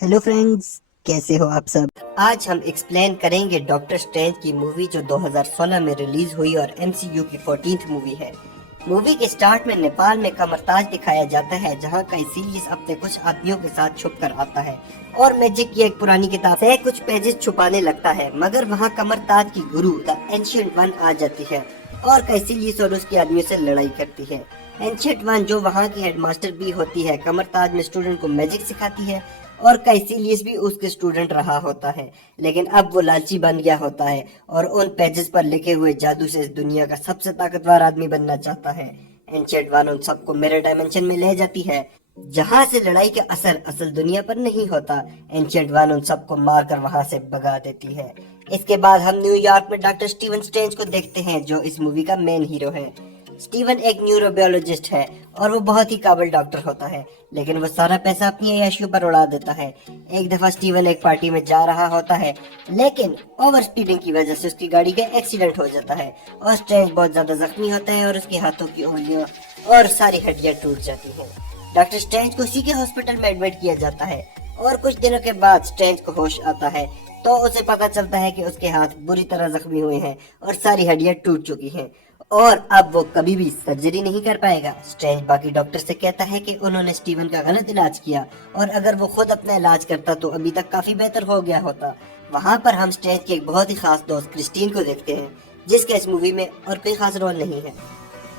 Hello friends, कैसे हो आप सब। आज हम एक्सप्लेन करेंगे डॉक्टर स्ट्रेंज की मूवी जो 2016 में रिलीज हुई और एमसीयू की 14th मूवी है। मूवी के स्टार्ट में नेपाल में कमरताज दिखाया जाता है, जहां काइसिलियस अपने कुछ आदमियों के साथ छुप कर आता है और मैजिक की एक पुरानी किताब से कुछ पेजेस छुपाने लगता है, मगर वहां कमरताज की गुरु द एंशिएंट वन आ जाती है और काइसिलियस और उसके आदमियों से लड़ाई करती है। एंशिएंट वन जो वहाँ की हेडमास्टर भी होती है, कमरताज में स्टूडेंट को मैजिक सिखाती है और काइसिलियस भी उसके स्टूडेंट रहा होता है। लेकिन अब वो लालची बन गया होता है और उन पेजेस पर लिखे हुए जादू से इस दुनिया का सबसे ताकतवर आदमी बनना चाहता है। एंशिएंट वन उन सबको मिरर डायमेंशन में ले जाती है, जहां से लड़ाई का असर असल दुनिया पर नहीं होता। एंशिएंट वन उन सबको मारकर वहां से भगा देती है। इसके बाद हम न्यूयॉर्क में डॉक्टर स्टीवन स्ट्रेंज को देखते हैं, जो इस मूवी का मेन हीरो है। स्टीवन एक न्यूरोबायोलॉजिस्ट है और वो बहुत ही काबिल डॉक्टर होता है, लेकिन वो सारा पैसा अपनी अय्याशियों पर उड़ा देता है। एक दफा स्टीवन एक पार्टी में जा रहा होता है, लेकिन ओवर स्पीडिंग की वजह से उसकी गाड़ी का एक्सीडेंट हो जाता है और स्ट्रेंज बहुत ज्यादा जख्मी होता है और उसके हाथों की उंगलियों और सारी हड्डियां टूट जाती हैं। डॉक्टर स्ट्रेंज को उसी के हॉस्पिटल में एडमिट किया जाता है और कुछ दिनों के बाद स्ट्रेंज को होश आता है, तो उसे पता चलता है कि उसके हाथ बुरी तरह जख्मी हुए हैं और सारी हड्डियां टूट चुकी हैं और अब वो कभी भी सर्जरी नहीं कर पाएगा। स्ट्रेंज बाकी डॉक्टर से कहता है कि उन्होंने स्टीवन का गलत इलाज किया और अगर वो खुद अपना इलाज करता तो अभी तक काफी बेहतर हो गया होता। वहाँ पर हम स्ट्रेंज के एक बहुत ही खास दोस्त क्रिस्टीन को देखते हैं, जिसका इस मूवी में और कोई खास रोल नहीं है।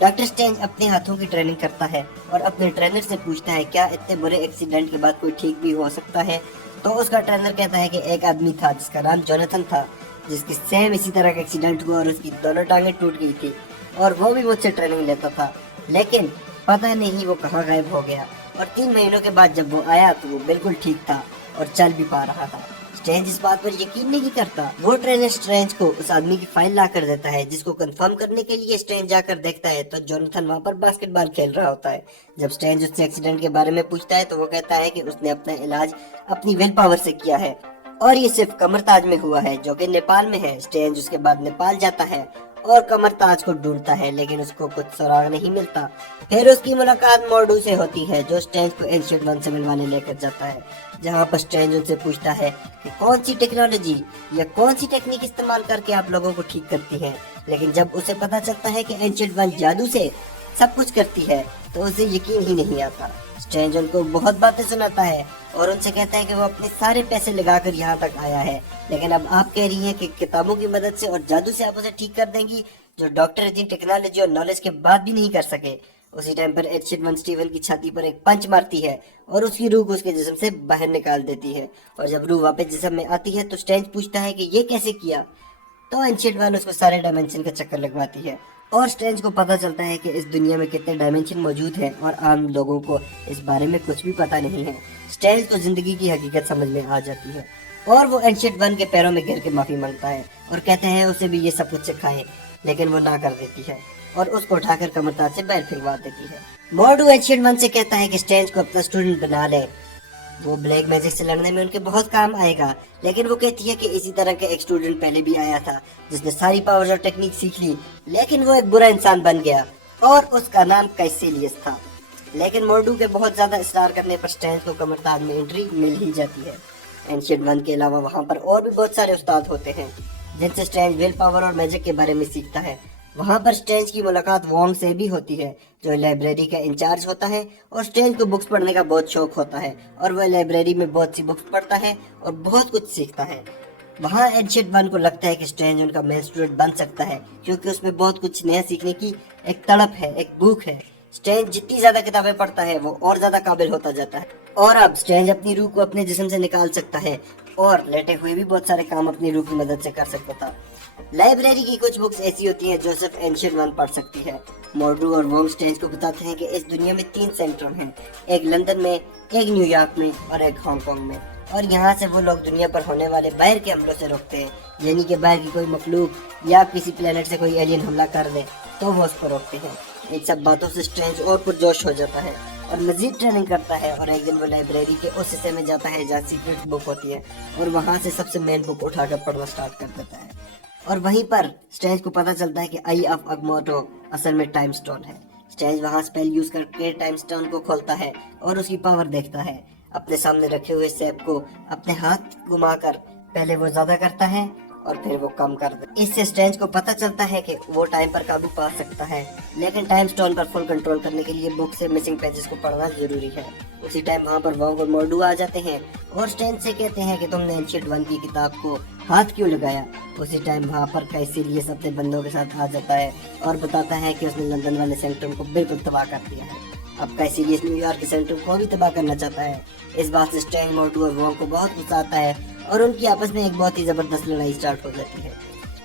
डॉक्टर स्ट्रेंज अपने हाथों की ट्रेनिंग करता है और अपने ट्रेनर से पूछता है क्या इतने बुरे एक्सीडेंट के बाद कोई ठीक भी हो सकता है। तो उसका ट्रेनर कहता है कि एक आदमी था जिसका नाम जोनाथन था, जिसकी सेम इसी तरह का एक्सीडेंट हुआ और उसकी दोनों टांगें टूट गई थी और वो भी मुझसे ट्रेनिंग लेता था, लेकिन पता नहीं वो कहाँ गायब हो गया। और 3 महीनों के बाद जब वो आया तो वो बिल्कुल ठीक था और चल भी पा रहा था। स्ट्रेंज इस बात पर यकीन नहीं करता। वो ट्रेनर स्ट्रेंज को उस आदमी की फाइल ला कर देता है, जिसको कंफर्म करने के लिए स्ट्रेंज जाकर देखता है तो जोनाथन वहाँ पर बास्केटबॉल खेल रहा होता है। जब स्ट्रेंज उससे एक्सीडेंट के बारे में पूछता है तो वो कहता है कि उसने अपना इलाज अपनी विल पावर से किया है और ये सिर्फ कमरताज में हुआ है, जो कि नेपाल में है। स्ट्रेंज उसके बाद नेपाल जाता है और कमरताज को ढूंढता है, लेकिन उसको कुछ सुराग नहीं मिलता। फिर उसकी मुलाकात मोर्डू से होती है, जो स्ट्रेंज को एंशिएंट वन से मिलवाने लेकर जाता है, जहाँ पर स्ट्रेंज उनसे पूछता है कि कौन सी टेक्नोलॉजी या कौन सी टेक्निक इस्तेमाल करके आप लोगों को ठीक करती हैं। लेकिन जब उसे पता चलता है कि एंशिएंट वन जादू से सब कुछ करती है तो उसे यकीन ही नहीं आता। स्ट्रेंज उनको बहुत बातें सुनाता है और उनसे कहता है कि वो अपने सारे पैसे लगाकर यहाँ तक आया है, लेकिन अब आप कह रही हैं कि किताबों की मदद से और जादू से आप उसे ठीक कर देंगी, जो डॉक्टर इतनी टेक्नोलॉजी और नॉलेज के बाद भी नहीं कर सके। उसी टाइम पर एंशिएंट वन स्टीवन की छाती पर एक पंच मारती है और उसकी रूह को उसके जिस्म से बाहर निकाल देती है। और जब रूह वापस जिस्म में आती है तो स्ट्रेंज पूछता है कि ये कैसे किया। तो एंशिएंट वन उसको सारे डायमेंशन का चक्कर लगवाती है और स्ट्रेंज को पता चलता है कि इस दुनिया में कितने डायमेंशन मौजूद हैं और आम लोगों को इस बारे में कुछ भी पता नहीं है। स्ट्रेंज को जिंदगी की हकीकत समझ में आ जाती है और वो एंशिएंट वन के पैरों में गिर के माफी मांगता है और कहते हैं उसे भी ये सब कुछ सिखाए, लेकिन वो ना कर देती है और उसको उठाकर कमरताज से बाहर फिरवा देती है। मोर्डू एंशिएंट वन से कहता है कि स्ट्रेंज को अपना स्टूडेंट बना ले, वो ब्लैक मैजिक से लड़ने में उनके बहुत काम आएगा। लेकिन वो कहती है कि इसी तरह का एक स्टूडेंट पहले भी आया था जिसने सारी पावर्स और टेक्निक सीख ली, लेकिन वो एक बुरा इंसान बन गया और उसका नाम काइसेलियस था। लेकिन मोर्डू के बहुत ज्यादा इसरार करने पर स्ट्रेंज को कमरताज में एंट्री मिल ही जाती है। एंशिएंट वन के अलावा वहाँ पर और भी बहुत सारे उस्ताद होते हैं, जिनसे स्ट्रेंज विल पावर और मैजिक के बारे में सीखता है। वहाँ पर स्ट्रेंज की मुलाकात वोंग से भी होती है, जो लाइब्रेरी का इंचार्ज होता है और स्ट्रेंज को बुक्स पढ़ने का बहुत शौक होता है और वह लाइब्रेरी में बहुत सी बुक्स पढ़ता है और बहुत कुछ सीखता है। वहाँ एंशिएंट वन को लगता है कि स्ट्रेंज उनका मेन स्टूडेंट बन सकता है, क्योंकि उसमें बहुत कुछ नया सीखने की एक तड़प है, एक भूख है। स्ट्रेंज जितनी ज्यादा किताबें पढ़ता है वो और ज्यादा काबिल होता जाता है और अब स्ट्रेंज अपनी रूह को अपने जिस्म से निकाल सकता है और लेटे हुए भी बहुत सारे काम अपनी रूह की मदद से कर सकता था। लाइब्रेरी की कुछ बुक्स ऐसी होती हैं जो सिर्फ एंशिएंट वन पढ़ सकती है। मोर्डू और वोंग स्ट्रेंज को बताते हैं कि इस दुनिया में 3 सेंटर हैं, एक लंदन में, एक न्यूयॉर्क में और एक हांगकांग में, और यहाँ से वो लोग दुनिया पर होने वाले बाहर के हमलों से रोकते हैं, यानी कि बाहर की कोई मखलूक या किसी प्लेनेट से कोई एलियन हमला कर दे तो वो उसको रोकते हैं। इन सब बातों से स्ट्रेंज और पुरजोश हो जाता है और मजीद ट्रेनिंग करता है और एक दिन वो लाइब्रेरी के उस हिस्से में जाता है जहाँ सीक्रेट बुक होती है और वहाँ से सबसे मेन बुक उठाकर पढ़ना स्टार्ट कर देता है। और वहीं पर स्ट्रेंज को पता चलता है कि आई ऑफ अगमोटो असल में टाइम स्टोन है। स्ट्रेंज वहाँ स्पेल यूज करके टाइम स्टोन को खोलता है और उसकी पावर देखता है। अपने सामने रखे हुए सेब को अपने हाथ घुमाकर पहले वो ज्यादा करता है और फिर वो कम कर दे। इससे स्ट्रेंज को पता चलता है कि वो टाइम पर काबू पा सकता है, लेकिन टाइम स्टोन पर फुल कंट्रोल करने के लिए बुक से मिसिंग पेजेस को पढ़ना जरूरी है। उसी टाइम वहाँ पर वोंग और मोर्डू आ जाते हैं और स्ट्रेंज से कहते हैं कि तुमने एंशिएंट वन की किताब को हाथ क्यों लगाया। उसी टाइम वहाँ पर कैसिलियस अपने बंदों के साथ आ जाता है और बताता है कि उसने लंदन वाले सेंट्रम को बिल्कुल तबाह कर दिया है। अब कैसिलियस न्यूयॉर्क के सेंट्रम को भी तबाह करना चाहता है। इस बात से स्ट्रेंज, मोर्डू और वोंग को बहुत गुस्सा आता है और उनकी आपस में एक बहुत ही जबरदस्त लड़ाई स्टार्ट हो जाती है।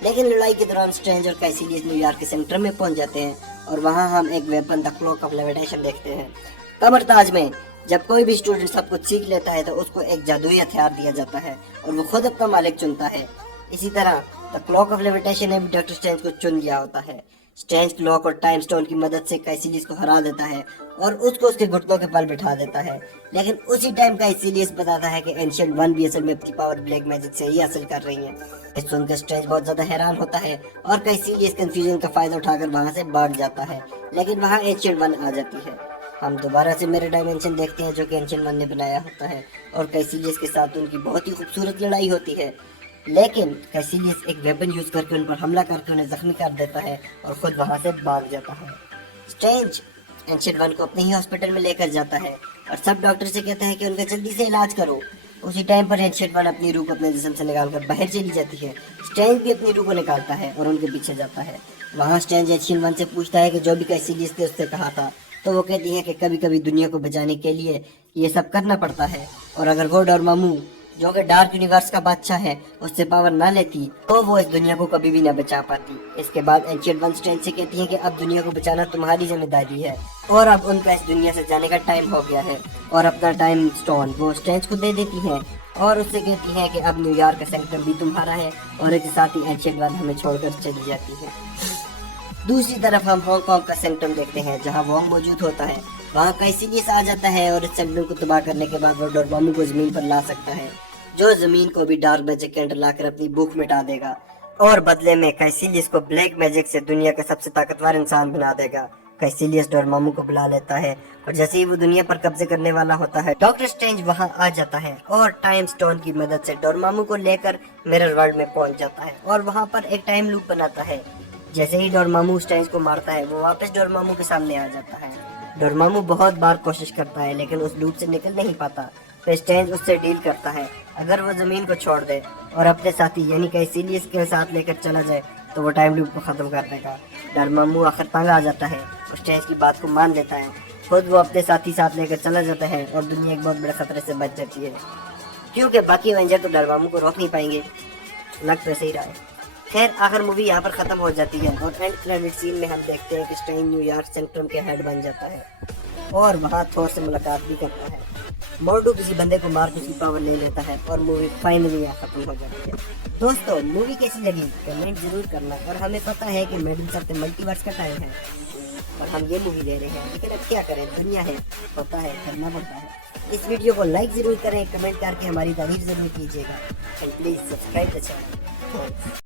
लेकिन लड़ाई के दौरान स्ट्रेंज और कैसिलियस न्यूयॉर्क के सेंटर में पहुंच जाते हैं और वहां हम एक weapon, the clock of levitation देखते हैं। कमरताज में जब कोई भी स्टूडेंट सब कुछ सीख लेता है तो उसको एक जादुई हथियार दिया जाता है और वो खुद अपना मालिक चुनता है। इसी तरह द क्लॉक ऑफ लेविटेशन ने भी डॉक्टर स्ट्रेंज को चुन लिया होता है। स्ट्रेंज क्लॉक और टाइम स्टोन की मदद से कैसिलियस को हरा देता है और उसको उसके घुटनों के बल बिठा देता है। लेकिन उसी टाइम कैसिलियस बताता है कि एंशिएंट वन भी असल में अपनी पावर ब्लैक मैजिक से ही हासिल कर रही है। इस सुनकर स्ट्रेंज बहुत ज्यादा हैरान होता है और कैसिलियस कंफ्यूजन का फायदा उठाकर वहां से भाग जाता है, लेकिन वहां एंशिएंट वन आ जाती है। हम दोबारा से मिरर डायमेंशन देखते हैं जो कि एंशिएंट वन ने बनाया होता है और कैसिलियस के साथ उनकी बहुत ही खूबसूरत लड़ाई होती है। लेकिन कैसिलियस एक वेपन यूज करके उन पर हमला करके उन्हें जख्मी कर देता है और खुद वहां से भाग जाता है। स्ट्रेंज एंशिएंट वन को अपने ही हॉस्पिटल में लेकर जाता है और सब डॉक्टर से कहता है कि उनका जल्दी से इलाज करो। उसी टाइम पर एंशिएंट वन अपनी रूह को अपने जिस्म से निकालकर बाहर चली जाती है। स्ट्रेंज भी अपनी रूह को निकालता है और उनके पीछे जाता है। वहाँ स्ट्रेंज एंशिएंट वन से पूछता है कि जो भी कैसिलियस ने उससे कहा था, तो वो कहती है कि कभी कभी दुनिया को बचाने के लिए ये सब करना पड़ता है और अगर वो डोरमामू जो कि डार्क यूनिवर्स का बादशाह है उससे पावर ना लेती तो वो इस दुनिया को कभी भी ना बचा पाती। इसके बाद एंशिएंट वन स्ट्रेंज से कहती है कि अब दुनिया को बचाना तुम्हारी जिम्मेदारी है और अब उनका इस दुनिया से जाने का टाइम हो गया है और अपना टाइम स्टोन वो स्ट्रेंज को दे देती है और उससे कहती है कि अब न्यूयॉर्क का सेक्टर भी तुम्हारा है और एक साथ ही एंशिएंट वन हमें छोड़कर चली जाती है। दूसरी तरफ हम हांगकांग का सेंट्रम देखते हैं जहां वोंग मौजूद होता है। वहां कैसिलियस आ जाता है और इस सेंट्रम को तबाह करने के बाद वो डोरमामू को जमीन पर ला सकता है, जो जमीन को भी डार्क मैजिक के अंडर लाकर अपनी भूख मिटा देगा और बदले में कैसिलियस को ब्लैक मैजिक से दुनिया का सबसे ताकतवर इंसान बना देगा। कैसिलियस डोरमामू को बुला लेता है और जैसे ही वो दुनिया पर कब्जे करने वाला होता है, डॉक्टर स्ट्रेंज वहां आ जाता है और टाइम स्टोन की मदद से डोरमामू को लेकर मिरर वर्ल्ड में पहुंच जाता है और वहां पर एक टाइम लूप बनाता है। जैसे ही डोरमामू स्ट्रेंज को मारता है वो वापस डोरमामू के सामने आ जाता है। डोरमामू बहुत बार कोशिश करता है लेकिन उस लूप से निकल नहीं पाता, तो स्ट्रेंज उससे डील करता है अगर वो जमीन को छोड़ दे और अपने साथी यानी कैसिलियस के साथ लेकर चला जाए तो वो टाइम लूप को खत्म कर देगा। डोरमामू आखिर तंग आ जाता है और स्ट्रेंज की बात को मान लेता है। खुद वो अपने साथी साथ लेकर चला जाता है और दुनिया एक बहुत बड़े खतरे से बच जाती है, क्योंकि बाकी एवेंजर तो डोरमामू को रोक नहीं पाएंगे। लग तो ऐसे ही रहा है। खैर आखिर मूवी यहाँ पर खत्म हो जाती है और एंड क्रेडिट सीन में हम देखते हैं कि स्ट्रेंज न्यूयॉर्क सेंट्रम के हेड बन जाता है और वहाँ थोर से मुलाकात भी करता है। मोर्डू किसी बंदे को मार उसकी पावर ले लेता है और मूवी फाइनली यहाँ खत्म हो जाती है। दोस्तों मूवी कैसी लगी कमेंट जरूर करना और हमें पता है कि मेडल सबसे मल्टीवर्स का टाइम है और हम ये मूवी ले रहे हैं, लेकिन अब क्या करें, दुनिया है, पता है, करना पड़ता है। इस वीडियो को लाइक जरूर करें, कमेंट करके हमारी तारीफ जरूर कीजिएगा and please subscribe the channel.